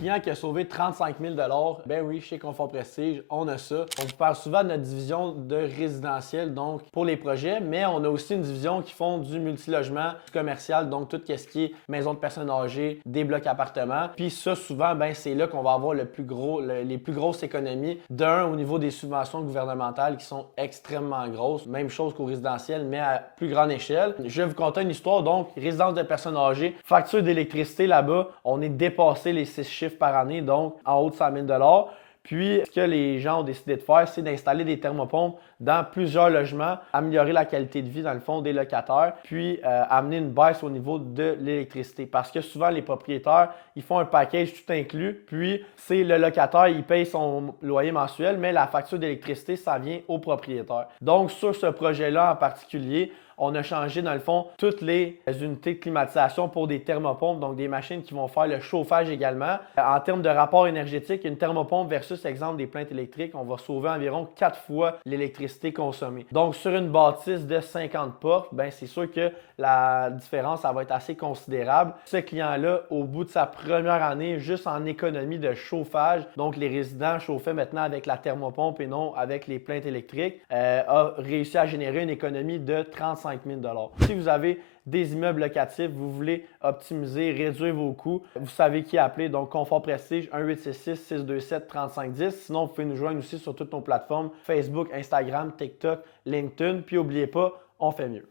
client qui a sauvé 35 000 $. Ben oui, chez Confort Prestige, on a ça. On vous parle souvent de notre division de résidentiel, donc pour les projets, mais on a aussi une division qui font du multilogement, du commercial, donc tout ce qui est maison de personnes âgées, des blocs appartements. Puis ça, souvent, ben c'est là qu'on va avoir les plus grosses économies. D'un, au niveau des subventions gouvernementales qui sont extrêmement grosses. Même chose qu'au résidentiel, mais à plus grande échelle. Je vais vous conter une histoire. Donc, résidence de personnes âgées, facture d'électricité là-bas, on est dépassé les 6 chiffres par année, donc en haut de 100 000 $. Puis, ce que les gens ont décidé de faire, c'est d'installer des thermopompes dans plusieurs logements, améliorer la qualité de vie, dans le fond, des locataires, puis amener une baisse au niveau de l'électricité. Parce que souvent, les propriétaires, ils font un package tout inclus, puis c'est le locataire, il paye son loyer mensuel, mais la facture d'électricité, ça vient au propriétaire. Donc, sur ce projet-là en particulier, on a changé, dans le fond, toutes les unités de climatisation pour des thermopompes, donc des machines qui vont faire le chauffage également. En termes de rapport énergétique, une thermopompe versus, exemple, des plaintes électriques, on va sauver environ 4 fois l'électricité consommée. Donc, sur une bâtisse de 50 portes, ben c'est sûr que la différence, ça va être assez considérable. Ce client-là, au bout de sa première année, juste en économie de chauffage, donc les résidents chauffaient maintenant avec la thermopompe et non avec les plaintes électriques, a réussi à générer une économie de 35 000 $. Si vous avez des immeubles locatifs, vous voulez optimiser, réduire vos coûts, vous savez qui appeler. Donc, Confort Prestige, 1-866-627-3510. Sinon, vous pouvez nous joindre aussi sur toutes nos plateformes Facebook, Instagram, TikTok, LinkedIn. Puis, n'oubliez pas, on fait mieux.